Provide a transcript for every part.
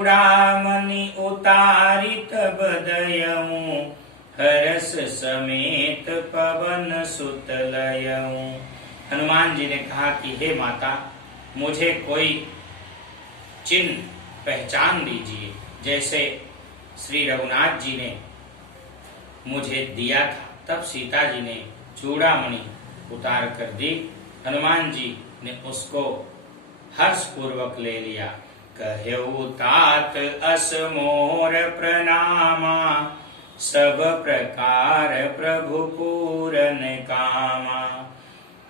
चूड़ामणि उतारित बदयऊं, हरस समेत पवन सुत लयऊं। हनुमान जी ने कहा कि हे माता, मुझे कोई चिन्ह पहचान दीजिए, जैसे श्री रघुनाथ जी ने मुझे दिया था। तब सीता जी ने चूड़ामणि उतार कर दी। हनुमान जी ने उसको हर्ष पूर्वक ले लिया। कहऊ तात अस मोर प्रणामा, सब प्रकार प्रभु पूरन कामा।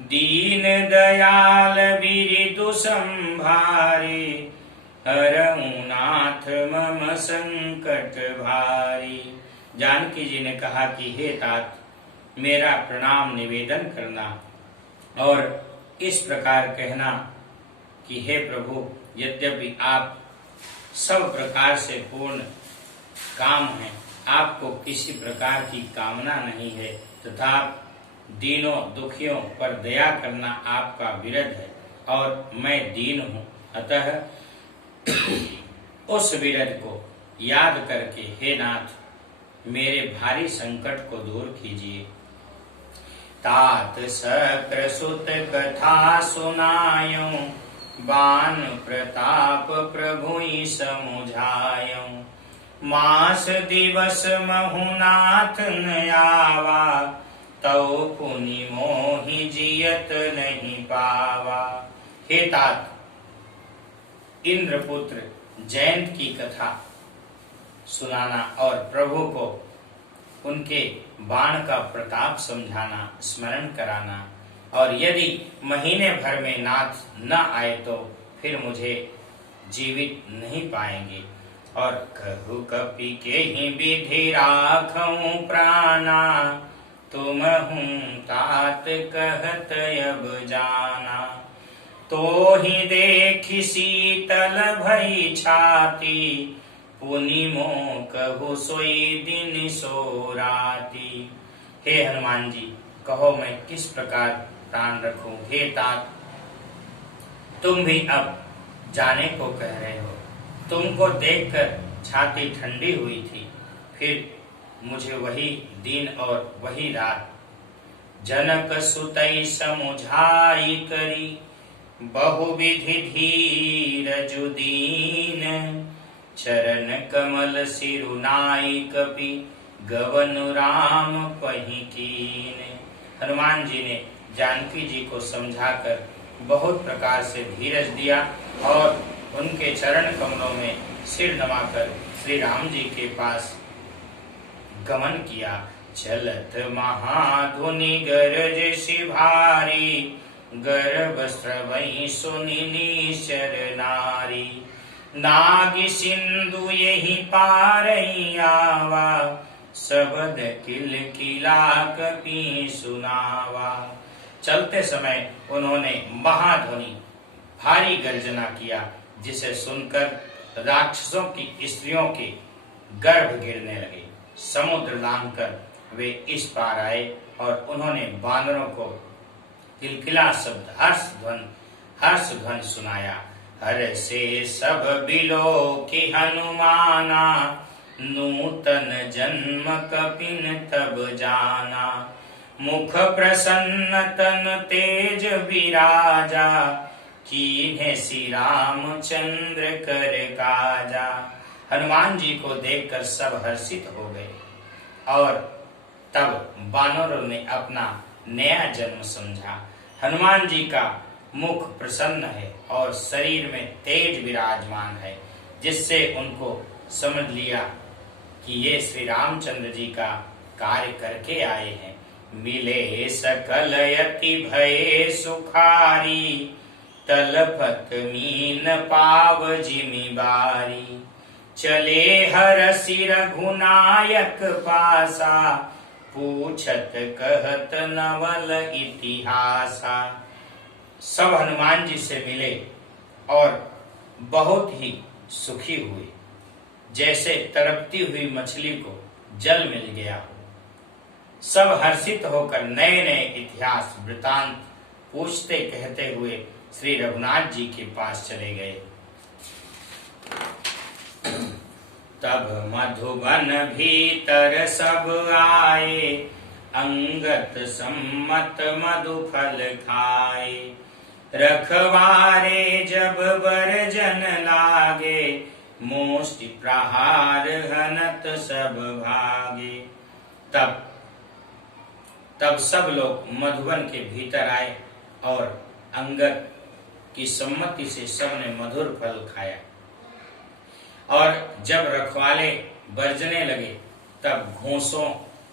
दीन दयाल बिरिदु संभारे, हरऊ नाथ मम संकट भारी। जानकी जी ने कहा कि हे तात, मेरा प्रणाम निवेदन करना और इस प्रकार कहना कि हे प्रभु, यद्यपि आप सब प्रकार से पूर्ण काम हैं, आपको किसी प्रकार की कामना नहीं है, तथा दीनों दुखियों पर दया करना आपका विरध है और मैं दीन हूँ। अतः उस विरध को याद करके हे नाथ, मेरे भारी संकट को दूर कीजिए। तात सक्र सुत कथा सुनायूं, बान प्रताप प्रभुई समुझायूं। मास दिवस महुनाथ न आवा, तौ पुनि मोहि जियत नहीं पावा। हे तात, इंद्रपुत्र जयंत की कथा सुनाना और प्रभु को उनके बाण का प्रताप समझाना, स्मरण कराना, और यदि महीने भर में नाथ न आए तो फिर मुझे जीवित नहीं पाएंगे। और कहु कपि के ही विधि राखऊं प्राणा, तुम हूं तात कहत अब जाना। तो ही देखि शीतल भई छाती, पुनि मोह कहु सोई दिन सो राती। हे हनुमान जी, कहो मैं किस प्रकार प्राण रखूं। हे तात, तुम भी अब जाने को कह रहे हो। तुमको देखकर छाती ठंडी हुई थी, फिर मुझे वही दिन और वही रात। जनक सुतई समुझाई करी, बहुविधि धीरजु दीन। चरण कमल सिरुनाई कपि, गवन राम पहि कीन। हनुमान जी ने जानकी जी को समझाकर बहुत प्रकार से धीरज दिया और उनके चरण कमलों में सिर नवाकर श्री राम जी के पास गमन किया। चलत महाधुनि गरज शिभारी, गर्भ स्रवई सुनिली शर नारी। नाग सिंधु यही पारई आवा, शबद किल किला कपि सुनावा। चलते समय उन्होंने महाध्वनि भारी गर्जना किया, जिसे सुनकर राक्षसों की स्त्रियों के गर्भ गिरने लगे। समुद्र लांघकर वे इस पार आए और उन्होंने बानरों को किलकिला शब्द हर्ष ध्वनि सुनाया। हर से सब बिलो की हनुमाना, नूतन जन्म कपिन तब जाना। मुख प्रसन्न तन तेज विराजा, कीन्हे श्री रामचंद्र कर काजा। हनुमान जी को देखकर सब हर्षित हो गए और तब बानरों ने अपना नया जन्म समझा। हनुमान जी का मुख प्रसन्न है और शरीर में तेज विराजमान है, जिससे उनको समझ लिया कि ये श्री रामचंद्र जी का कार्य करके आए हैं। मिले सकल यति भये सुखारी, तलपत मीन पाव जिमि बारी। चले हरषि रघुनायक पासा, पूछत कहत नवल इतिहासा। सब हनुमान जी से मिले और बहुत ही सुखी हुए, जैसे तड़पती हुई मछली को जल मिल गया हो। सब हर्षित होकर नए नए इतिहास वृतांत पूछते कहते हुए श्री रघुनाथ जी के पास चले गए। तब मधुबन भीतर सब आए, अंगत सम्मत मधु फल खाए। रखवारे जब बरजन लागे, मुष्टि प्रहार हनत सब भागे। तब सब लोग मधुबन के भीतर आए और अंगद की सम्मति से सबने मधुर फल खाया। और जब रखवाले बरजने लगे, तब घोंसों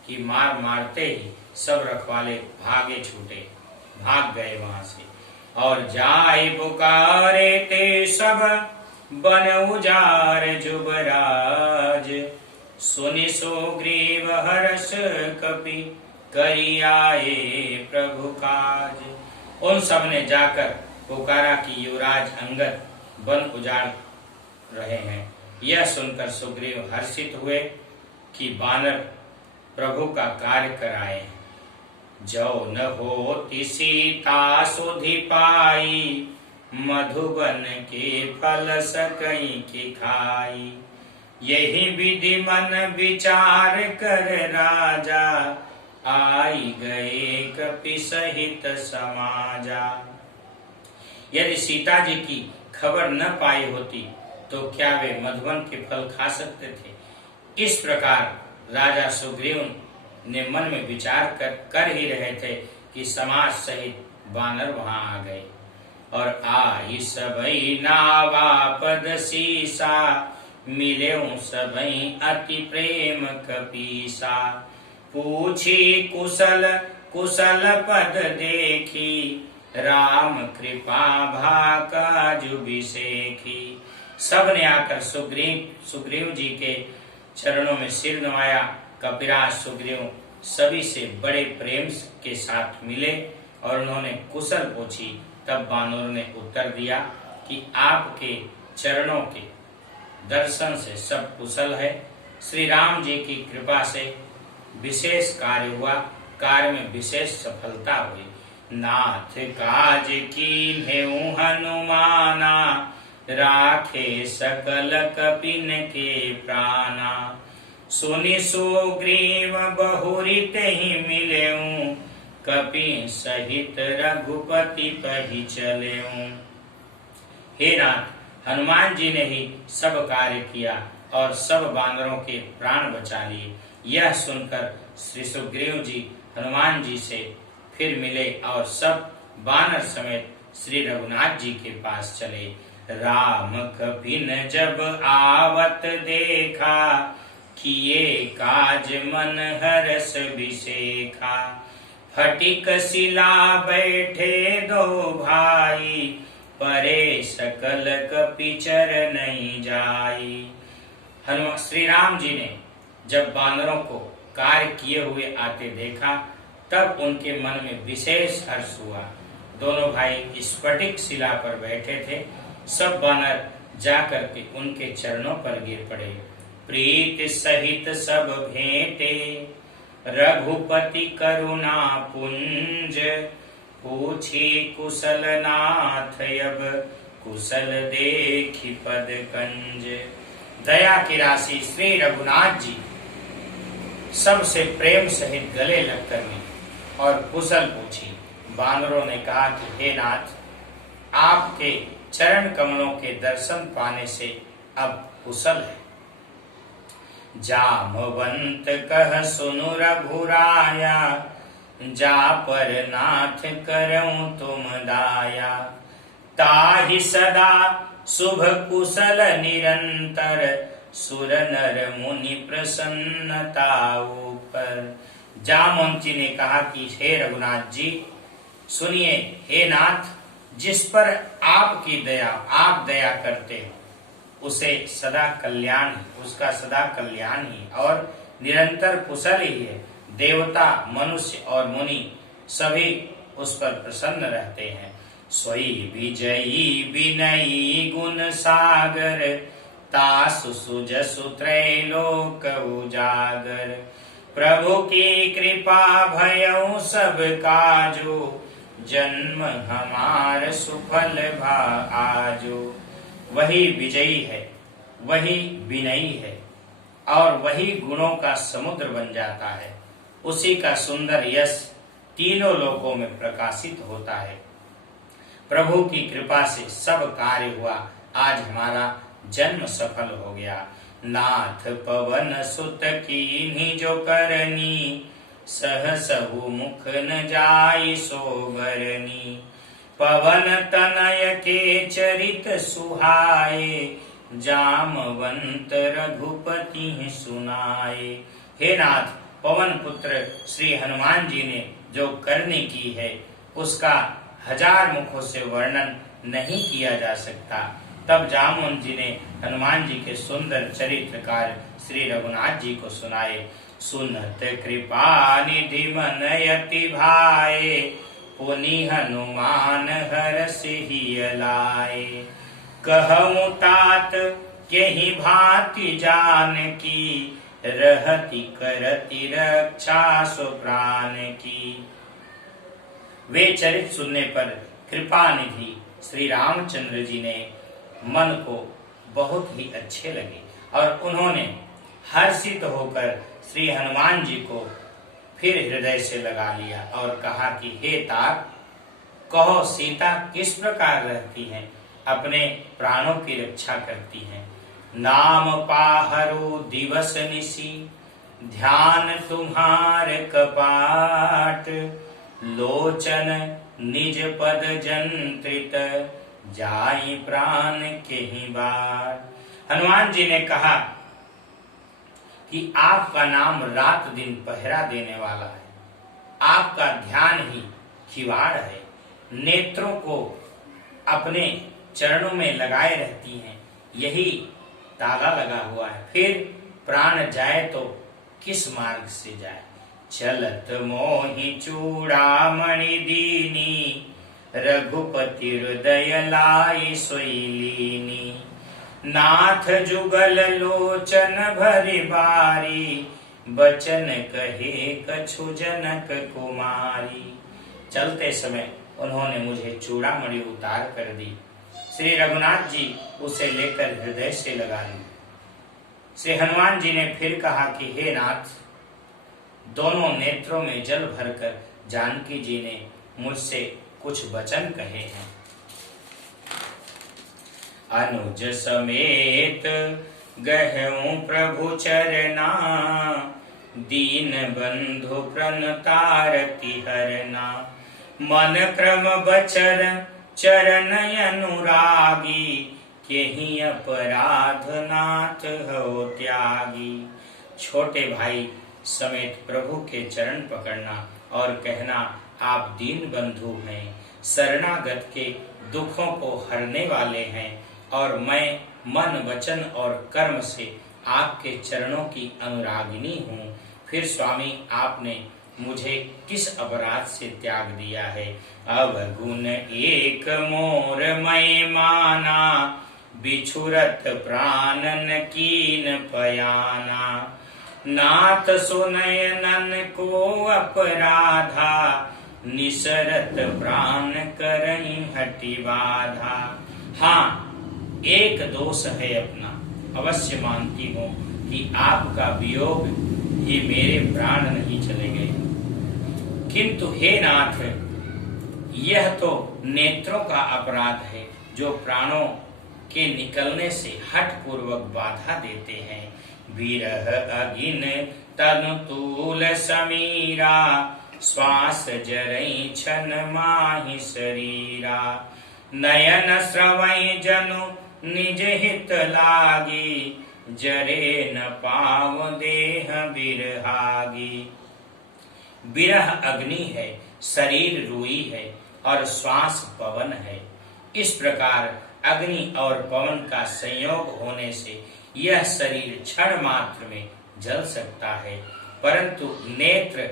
की मार मारते ही सब रखवाले भाग गए वहां से। और जाए पुकारे ते सब बन उजार जुबराज, सुनि सुग्रीव हर्ष कपि करि आए प्रभु काज। उन सब ने जाकर पुकारा कि युवराज अंगद वन उजाड़ रहे हैं। यह सुनकर सुग्रीव हर्षित हुए कि वानर प्रभु का कार्य कराए। जो न होती सीता सुधि पाई, मधुबन के फल सकई की खाई। यही विधि मन विचार कर राजा, आई गए कपि सहित समाजा। यदि सीता जी की खबर न पाई होती तो क्या वे मधुबन के फल खा सकते थे? इस प्रकार राजा सुग्रीव ने मन में विचार कर ही रहे थे कि समाज सहित वानर वहां आ गए। और आई सबई नावा पद सीसा, मिले सबई अति प्रेम कपीसा। पूछी कुशल कुशल पद देखी, राम कृपा भाका जुबिसेखी। सब ने आकर सुग्रीव जी के चरणों में सिर नवाया। कपिराज सुग्रीव सभी से बड़े प्रेम के साथ मिले और उन्होंने कुशल पूछी। तब वानरों ने उत्तर दिया कि आपके चरणों के दर्शन से सब कुशल है। श्री राम जी की कृपा से विशेष कार्य हुआ, कार्य में विशेष सफलता हुई। नाथ काज कीन्हेउ हनुमाना, राखे सकल कपिन के प्राणा। सुनि सुग्रीव बहुरी तेहि मिलेऊ, कपि सहित रघुपति पहि चलेऊ। हे नाथ, हनुमान जी ने ही सब कार्य किया और सब वानरों के प्राण बचा लिए। यह सुनकर श्री सुग्रीव जी हनुमान जी से फिर मिले और सब वानर समेत श्री रघुनाथ जी के पास चले। राम कपिन जब आवत देखा, किए काज मन हरस बिसेखा। फटिक शिला बैठे दो भाई, परे सकल कपि चरन जाई। हनुमान श्री राम जी ने जब वानरों को कार्य किए हुए आते देखा, तब उनके मन में विशेष हर्ष हुआ। दोनों भाई स्फटिक शिला पर बैठे थे। सब वानर जाकर के उनके चरणों पर गिर पड़े। प्रीत सहित सब भेंटे, रघुपति करुणा पुंज। पूछी कुशल नाथ अब, कुशल देखी पद कंज। दया की राशि श्री रघुनाथ जी सबसे प्रेम सहित गले लगकर मिले और कुशल पूछी। वानरों ने कहा कि हे नाथ, आपके चरण कमलों के दर्शन पाने से अब कुशल है। जामवंत कह सुनु रघुराया, जा पर नाथ करऊं तुम दाया। ताहि सदा शुभ कुशल निरंतर, सुर नर मुनि प्रसन्नता ऊपर। जामवंत जी ने कहा कि हे रघुनाथ जी सुनिए, हे नाथ, जिस पर आपकी दया, आप दया करते हो उसे सदा कल्याण, उसका सदा कल्याण ही और निरंतर कुशल ही है। देवता, मनुष्य और मुनि सभी उस पर प्रसन्न रहते हैं। सोई विजयी विनयी गुण सागर, तासु सुजसु त्रैलोक उजागर। प्रभु की कृपा भयउ सब काजो, जन्म हमार सुफल भा आजो। वही विजयी है, वही विनयी है, और वही गुणों का समुद्र बन जाता है। उसी का सुंदर यश तीनों लोकों में प्रकाशित होता है। प्रभु की कृपा से सब कार्य हुआ। आज हमारा जन्म सफल हो गया। नाथ पवन सुत कीन्ही जो करनी, सहसहु मुख न जाई सोबरनी। पवन तनय के चरित सुहाए, जामवंत रघुपति सुनाए। हे नाथ, पवन पुत्र श्री हनुमान जी ने जो करनी की है उसका 1000 मुखों से वर्णन नहीं किया जा सकता। तब जामवंत जी ने हनुमान जी के सुंदर चरित्र कार्य श्री रघुनाथ जी को सुनाए। सुनत कृपा निधि मन यति भाए, पुनि हनुमान हरष हिय लाए। कहूँ तात केहि भांति जानकी, रहति करति रक्षा सो प्राण की। वे चरित्र सुनने पर कृपा निधि श्री रामचंद्र जी ने मन को बहुत ही अच्छे लगे और उन्होंने हर्षित होकर श्री हनुमान जी को फिर हृदय से लगा लिया और कहा कि हे तात, कहो सीता किस प्रकार रहती हैं, अपने प्राणों की रक्षा करती हैं। नाम पाहरो दिवस निसी, ध्यान तुम्हार कपाट। लोचन निज पद जंत्रित, जाई प्राण केहि बार। हनुमान जी ने कहा कि आपका नाम रात दिन पहरा देने वाला है, आपका ध्यान ही खिवाड़ है, नेत्रों को अपने चरणों में लगाए रहती हैं, यही ताला लगा हुआ है। फिर प्राण जाए तो किस मार्ग से जाए। चलत मोहि चूड़ामणि दीनी, रघुपति हृदय लाई सोईलीनी। नाथ जुगल लोचन भरि बारी, बचन कहे कछु जनक कुमारी। चलते समय उन्होंने मुझे चूड़ामणि उतार कर दी। श्री रघुनाथ जी उसे लेकर हृदय से लगा ली। श्री हनुमान जी ने फिर कहा कि हे नाथ, दोनों नेत्रों में जल भरकर जानकी जी ने मुझसे कुछ वचन कहे हैं। अनुज समेत गहूं प्रभु चरना, दीन बंधु प्रणतारति हरना। मन क्रम बचर चरण अनुरागी, केहि अपराध नाथ हो त्यागी। छोटे भाई समेत प्रभु के चरण पकड़ना और कहना, आप दीन बंधु हैं, शरणागत के दुखों को हरने वाले हैं और मैं मन वचन और कर्म से आपके चरणों की अनुरागिनी हूँ। फिर स्वामी आपने मुझे किस अपराध से त्याग दिया है। अवगुण एक मोर मैं माना, बिछुरत प्राणन कीन पयाना। नाथ सुनयनन को अपराधा, निसरत प्राण करई हटि बाधा। हाँ, एक दोष है अपना, अवश्य मानती हूँ कि आपका वियोग ही मेरे प्राण नहीं चले गए। किंतु हे नाथ, यह तो नेत्रों का अपराध है जो प्राणों के निकलने से हठ पूर्वक बाधा देते हैं। विरह अगिन तनु तूल समीरा, श्वास जरई छन माहि शरीरा। नयन स्रवई जनु निज हित लागी, जरे न पाव देह बिरहागी। विरह अग्नि है, शरीर रुई है और श्वास पवन है। इस प्रकार अग्नि और पवन का संयोग होने से यह शरीर क्षण मात्र में जल सकता है, परंतु नेत्र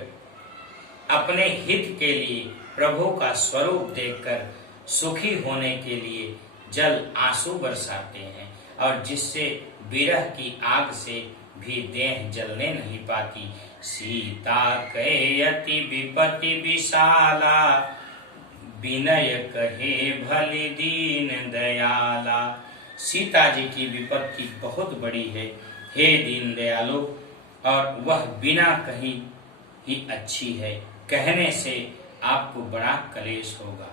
अपने हित के लिए प्रभु का स्वरूप देखकर सुखी होने के लिए जल आंसू बरसाते हैं और जिससे विरह की आग से भी देह जलने नहीं पाती। सीता कहे अति विपति विशाला, विनय कहे भली दीन दयाला। सीता जी की विपत्ति बहुत बड़ी है। हे दीन दयालु, और वह बिना कही ही अच्छी है, कहने से आपको बड़ा कलेश होगा।